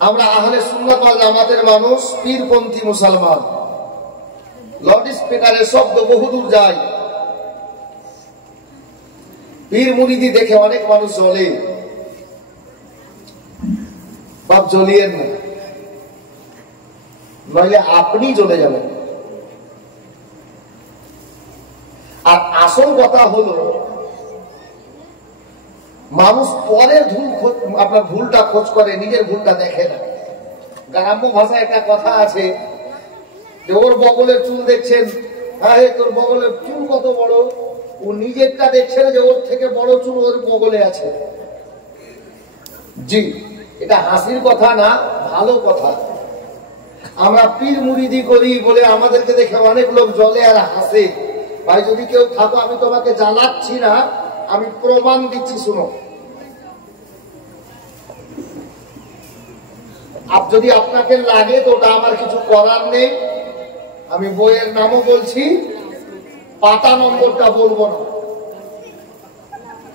আমরা আহলে সুন্নাত ওয়াল জামাতের মানুষ, পীরপন্থী মুসলমান। লাউড স্পিকারের শব্দ বহুদূর যায়, পীর মুরিদি দেখে অনেক মানুষ জ্বলে। বাপ জ্বলিয়েন না, নইলে আপনি জ্বলে যাবেন। আর আসল কথা হলো, মানুষ পরের আপনার ভুলটা খোঁজ করে, নিজের ভুলটা দেখে না। গ্রাম্য ভাষায় একটা কথা আছে যে ওর বগলের চুল দেখছেন, হ্যাঁ তোর বগলের চুল কত বড়, ও নিজেরটা দেখছে না যে ওর থেকে বড় চুল ওর বগলে আছে। জি, এটা হাসির কথা না, ভালো কথা। আমরা পীর মুরিদি করি বলে আমাদেরকে দেখে অনেক লোক জ্বলে আর হাসে। ভাই যদি কেউ থাকো, আমি তোমাকে জানাচ্ছি না, আমি প্রমাণ দিচ্ছি, শুনো। যদি আপনাকে লাগে তো ওটা আমার কিছু করার নেই। আমি বইয়ের নামও বলছি, পাতা নম্বরটা বলবো না।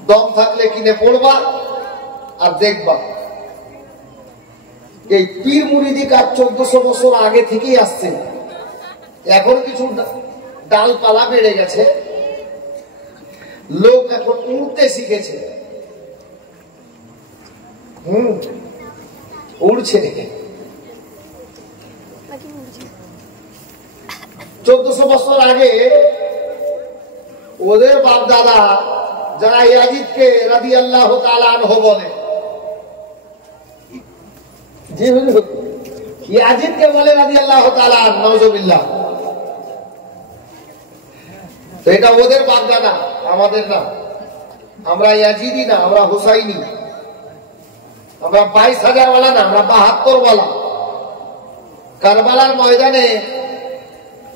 দম থাকলে কিনে পড়বা আর দেখবা। এই পীর মুরিদি কাজ 1400 বছর আগে থেকেই আসছে। এখন কিছু ডালপালা বেড়ে গেছে, লোক এখন উড়তে শিখেছে। উড়ছে 1400 বছর আগে ওদের বাপ দাদা যারা ইয়াজিদকে রাদিয়াল্লাহু তাআলা আনহু বলে, ইয়াজিদকে বলে রাদিয়াল্লাহু তাআলা নাউজুবিল্লাহ। তো এটা ওদের বাপ দাদা, আমাদের না। আমরা ইয়াজিদি না, আমরা হুসাইনি। আমরা 22,000 ওয়ালা না, আমরা 72 ওয়ালা। কারবালার ময়দানে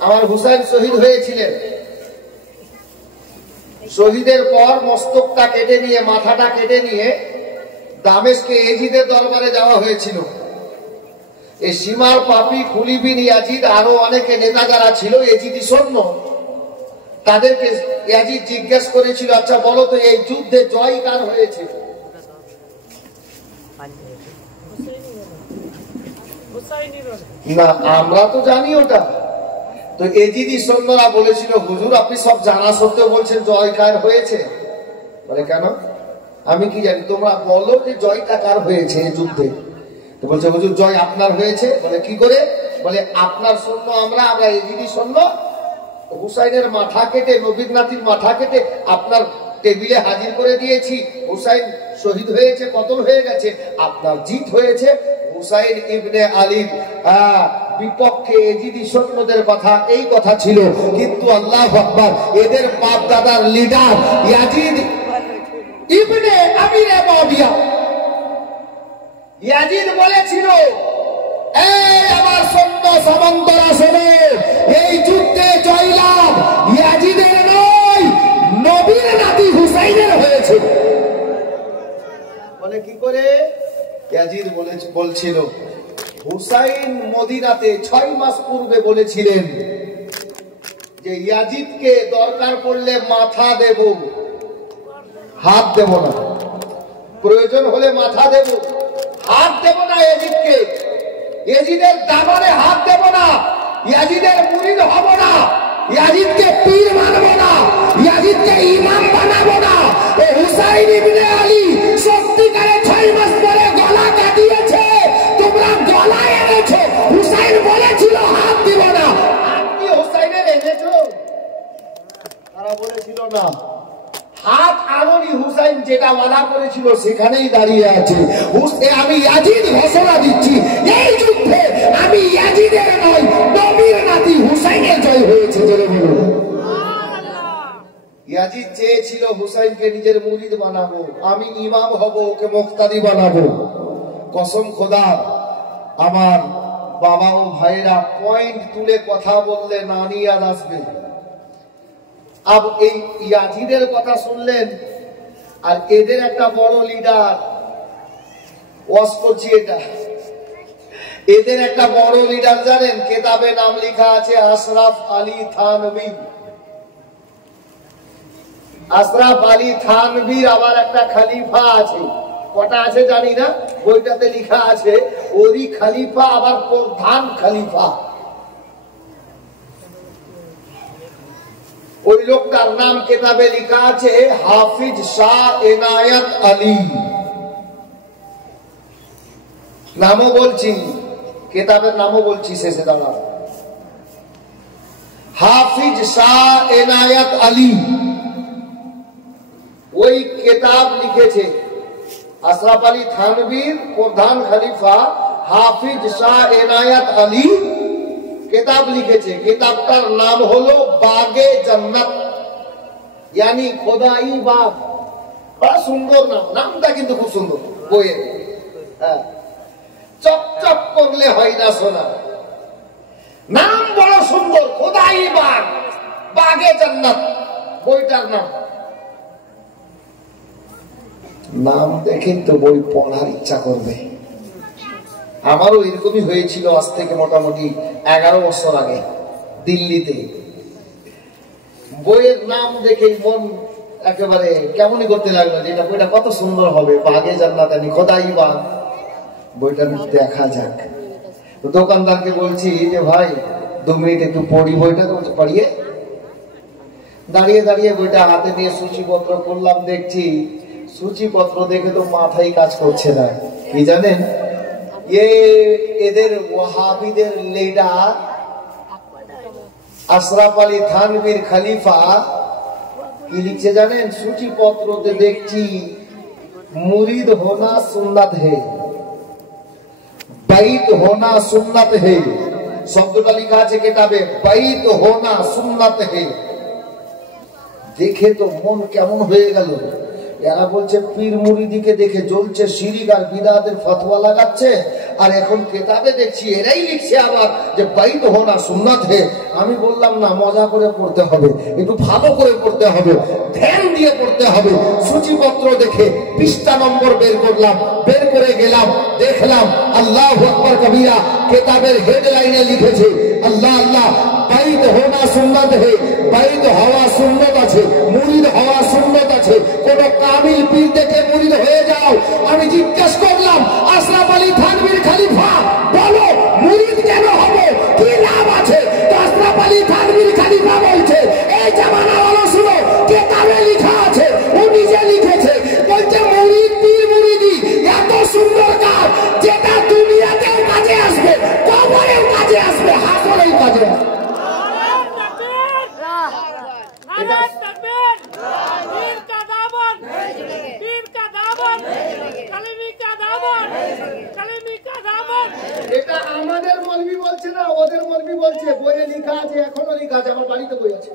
আমার হুসাইন শহীদ হয়েছিলেন। শহীদের পর মস্তকটা কেটে নিয়ে, মাথাটা কেটে নিয়ে দামেস্কে এজিদের দরবারে যাওয়া হয়েছিল। এই সীমার পাপী খুলি বিন ইয়াজিদ আরো অনেকে নেতা যারা ছিল এজিদি সৈন্য, তাদেরকে ইয়াজিদ জিজ্ঞেস করেছিল, আচ্ছা বলো তো এই যুদ্ধে জয় কার হয়েছে? না, আমরা তো জানি ওটা। তো এজিদি সৈন্যরা বলেছিল, হুজুর আপনি সব জানা সত্ত্বেও বলছেন জয় কার হয়েছে? বলে কেন? আমি কি জানি, তোমরা বলো যে জয়টা কার হয়েছে এই যুদ্ধে। তো বলছে হুজুর জয় আপনার হয়েছে। বলে কি করে? বলে আপনার সৈন্য আমরা এজিদি সৈন্য, হুসাইনের মাথা কেটে, নবীর নাতির মাথা কেটে আপনার টেবিলে হাজির করে দিয়েছি। হুসাইন শহীদ হয়েছে, কতল হয়ে গেছে, আপনার জিত হয়েছে। হুসাইন ইবনে আলীর বিপক্ষে এজিদি সৈন্যদের কথা এই কথা ছিল। কিন্তু আল্লাহু আকবার, এদের বাপ দাদার লিডার ইয়াজিদ ইবনে আমির মুআবিয়া, ইয়াজিদ বলেছিল, এই আমার সৈন্য সামন্তরা শোনো, এই যুদ্ধে জয়লাভ ইয়াজিদের নয়, নবীর নাতি হুসাইনের হয়েছে। বলে কি করে? ইয়াজিদ বলছিল, হুসাইন মদিনাতে 6 মাস পূর্বে বলেছিলেন যে ইয়াজিদকে দরকার পড়লে মাথা দেব, হাত দেব না। প্রয়োজন হলে মাথা দেব, হাত দেব না ইয়াজিদকে। ইয়াজিদের দামনে হাত দেব না, ইয়াজিদের মুরিদ হব না, ইয়াজিদকে পীর মানব না, ইয়াজিদকে ইমাম বানাবো না। এই হুসাইন ইবনে আলী সত্যিকারে 6 মাস পরে গলা কাটিয়েছে, তোমরা গলা এনেছো। হুসাইন বলেছিল হাত দিব না, হাত কি হুসাইনের এনেছো? তারা বলেছিল না, হাত আনোনি। হুসাইন যেটা ওয়াদা করেছিল সেখানেই দাঁড়িয়ে আছে। আমি ইয়াজিদ ঘোষণা দিচ্ছি, এই যুদ্ধে আমি ইয়াজিদের নয়, নবীর নাতি হুসাইনের জয় হয়েছে। জোরে বলুন। ইয়াজিদ চেয়েছিল হুসাইনকে নিজের মুরিদ বানাবো, আমি ইমাম হব, ওকে মুক্তাদি বানাবো। কসম খোদা, আমার বাবা ও ভাইরা পয়েন্ট তুলে কথা বললে নানি ইয়াদ আসবে। এই ইয়াজিদের কথা শুনলেন, আর এদের একটা বড় লিডার, ওয়াজ করছি এটা, এদের একটা বড় লিডার জানেন? কেতাবে নাম লেখা আছে আশরাফ আলী থানভী। আশরাফ আলী থানভীর আবার একটা খলিফা আছে, কটা আছে জানি না, বইটাতে লেখা আছে ওরই খলিফা আবার প্রধান খলিফা। ওই লোকটার নাম কিতাবে লেখা আছে হাফিজ শাহ এনায়েত আলী। নামও বলছি, কিতাবের নামও বলছি, শেষে দাঁড়াও। হাফিজ শাহ এনায়েত আলী ওই কিতাব লিখেছে। আশরাফ আলী থানভীর প্রধান খলিফা হাফিজ শাহ এনায়েত আলী কিতাব লিখেছে। কিতাবটার নাম হলো বাগে জান্নাত, यानी খোদাই বাগ। বড় সুন্দর নাম, নামটা কিন্তু খুব সুন্দর বইয়ের। হ্যাঁ, চকচক করলে হয় না শোনা, নাম বড় সুন্দর, খোদাই বাগ, বাগে জান্নাত বইটার নাম। নাম দেখে তো বই পড়ার ইচ্ছা করবে। আমারও এরকমই হয়েছিল আজ থেকে মোটামুটি 11 বছর আগে দিল্লিতে। বইয়ের নাম দেখে মন একেবারে কেমনই করতে লাগলো, যে এটা বইটা কত সুন্দর হবে, বাগে জান্নাত আলী খোদাই বাগ। বইটা দেখা যাক। তো দোকানদারকে বলছি যে ভাই 2 মিনিট একটু পড়ি বইটা। পড়িয়ে দাঁড়িয়ে দাঁড়িয়ে বইটা হাতে নিয়ে সূচিপত্র করলাম, দেখছি সূচিপত্র দেখে তো মাথায় কাজ করছে না। কি জানেন, এদের ওয়াহাবিদের লিডার আশরাফ আলী থানভীর খলিফা কি লিখছে জানেন? সূচিপত্রতে দেখছি মুরিদ হোনা সুন্নাত হে, বাইত হোনা সুন্নাত হে। শব্দটা লেখা আছে কিতাবে, বাইত হোনা সুন্নাত হে। দেখে তো মন কেমন হয়ে গেল। এরা বলছে পীর মুরিদিকে দেখে জ্বলছে, শিরিক আর বিদআতের ফতোয়া লাগাচ্ছে, আর এখন কিতাবে দেখছি এরাই লিখছে আবার যে বাইত হোনা সুন্নাত হে। আমি বললাম না, মজা করে পড়তে হবে, একটু ভালো করে পড়তে হবে, ধ্যান দিয়ে পড়তে হবে। সূচিপত্র দেখে পৃষ্ঠা নম্বর বের করলাম, বের করে গেলাম, দেখলাম আল্লাহু আকবার কবিরা কিতাবের হেডলাইনে লিখেছে আল্লাহ আল্লাহ বাইত হোনা সুন্নাত হে। বাইত হওয়া সুন্নাত আছে, মুরিদ হওয়া সুন্নাত আছে। কোন কামিল পীর দেখে মুরিদ হয়ে যাও। আমি জিজ্ঞেস করলাম আশরাফ আলী থানভীর খলিফা, বলো মুরিদ কেন হবে, কি লাভ আছে? আশরাফ আলী থানভীর খলিফা বলছে এই জামানা হলো, শুনো কিতাবে লেখা আছে, ও নিজে লিখেছে, বলছে মুরিদ পীর মুরিদি এত সুন্দর কাজ যেটা দুনিয়াতেও কাজে আসবে, কবরেও কাজে আসবে, হাসরেও কাজে আসবে। এটা আমাদের মৌলভী বলছে না, ওদের মৌলভী বলছে। বইয়ে লেখা আছে, এখনো লেখা আছে, আমার বাড়িতে বই আছে,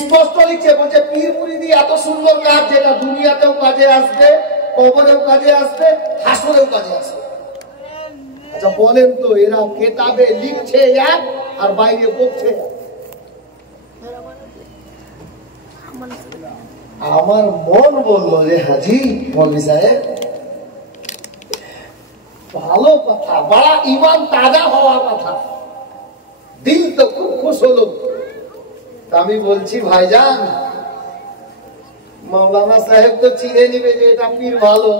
স্পষ্ট লিখছে। বলছে পীর মুরিদি এত সুন্দর কাজ যেটা দুনিয়াতেও কাজে আসবে, কবরেও কাজে আসবে, হাসরেও কাজে আসবে। আচ্ছা বলেন তো, এরা কিতাবে লিখছে এক আর বাইরে বলছে। আমার মন বললো যে হাজি মৌলভী সাহেব ভালো কথা, বড় ইমান তাজা হওয়ার কথা, দিল তো খুব খুশ হলো। আমি বলছি ভাইজান, মৌলানা সাহেব তো চিনে নিবে যে এটা পীর ভালো,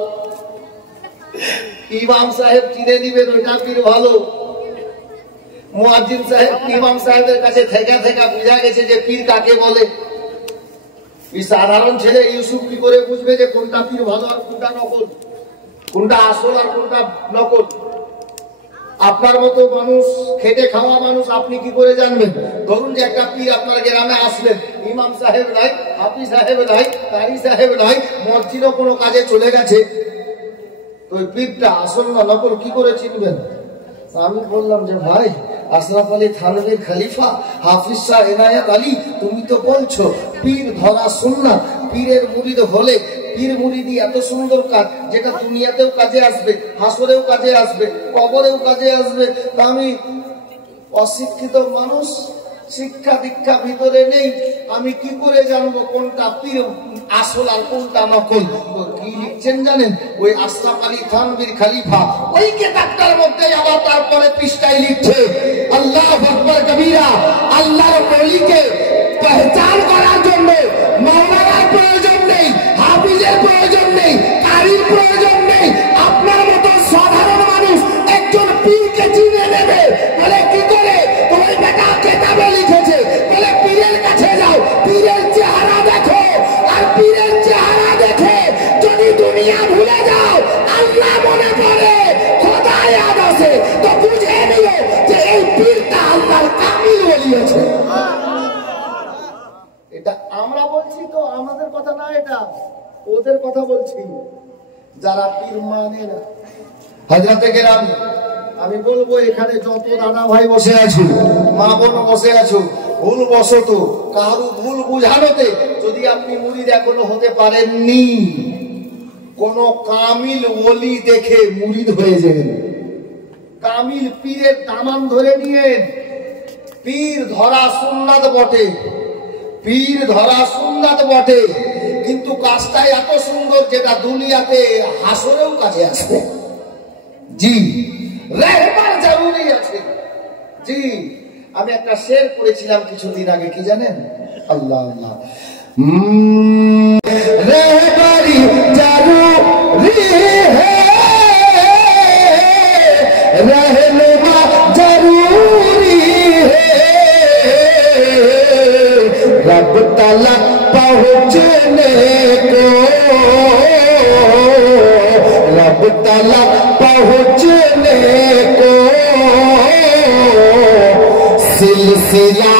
ইমাম সাহেব চিনে নিবেন ওইটা পীর ভালো, মুয়াজ্জিন সাহেব ইমাম সাহেবের কাছে থেকে থেকে বুঝা গেছে যে পীর কাকে বলে। এই সাধারণ ছেলে ইউসুফ কি করে বুঝবে যে কোনটা পীর ভালো আর কোনটা নকল, কোনটা আসল আর কোনটা নকল? আপনার মতো মানুষ, খেটে খাওয়া মানুষ, আপনি কি করে জানবেন? ধরুন যে একটা পীর আপনার গ্রামে আসলেন, ইমাম সাহেব নাই, হাফিজ সাহেব নাই, কারি সাহেব নাই, মসজিদও কোনো কাজে চলে গেছে, তো ওই পীরটা আসল না নকল কি করে চিনবেন? আমি বললাম যে ভাই আশরাফ আলী থানভীর খলিফা হাফিজ শাহ এনায়েত আলী, তুমি তো বলছো পীর ধরা সুন্নাত, পীরের মুরিদ হলে পীর মুরিদি এত সুন্দর কাজ যেটা দুনিয়াতেও কাজে আসবে, হাসরেও কাজে আসবে, কবরেও কাজে আসবে। তা আমি অশিক্ষিত মানুষ, শিক্ষা দীক্ষা ভিতরে নেই, আমি কি করে জানবো কোনটা পীর আসল আর কোনটা নকল? কি লিখছেন জানেন? ওই আশরাফ আলী থানভীর খলিফা ওই কিতাবটার মধ্যে আবার তারপরে পৃষ্ঠায় লিখছে আল্লাহু আকবার কবীরা, আল্লাহর ওলিকে পহচান করার জন্য মাওলানার প্রয়োজন নেই, তাবিজের প্রয়োজন নেই, কারির প্রয়োজন নেই। আপনার মতো সাধারণ মানুষ একজন পীরকে চিনে নেবে বলে কি করে? ওই বেটা কেতাবে লিখেছে বলে পীরের কাছে যাও, পীরের চেহারা দেখো, আর পীরের চেহারা দেখে যদি দুনিয়া ভুলে যাও, আল্লাহ মনে পড়ে, খোদা ইয়াদ আসে, তো বুঝে নিও যে এই পীরটা আল্লাহর কামিল ওলি আছে। এটা আমরা বলছি তো, আমাদের কথা না, এটা ওদের কথা বলছি যারা পীর মানে না। হযরতে কেরাম, আমি বলবো এখানে যত দাদা ভাই বসে আছো, মা বোন বসে আছো, ভুল বশত কারু ভুল বুঝানোতে যদি আপনি মুরিদ এখনো হতে পারেননি, কোন কামিল ওলি দেখে মুরিদ হয়ে যাবেন। কামিল পীরের দামান ধরে নিয়েন। পীর ধরা সুন্নাত বটে, পীর ধরা সুন্নাত বটে, কিন্তু কাজটা এত সুন্দর যেটা দুনিয়াতে হাসরেও কাজে আসবে। জি, রেহবার জরুরি আছে। জি, আমি একটা শের পড়েছিলাম কিছুদিন আগে, কি জানেন? আল্লাহ আল্লাহ, রেহবারি জরুরি হে, रहनुमा जरूरी है, रब तलक पहुँचने को, रब तलक पहुँचने को सिलसिला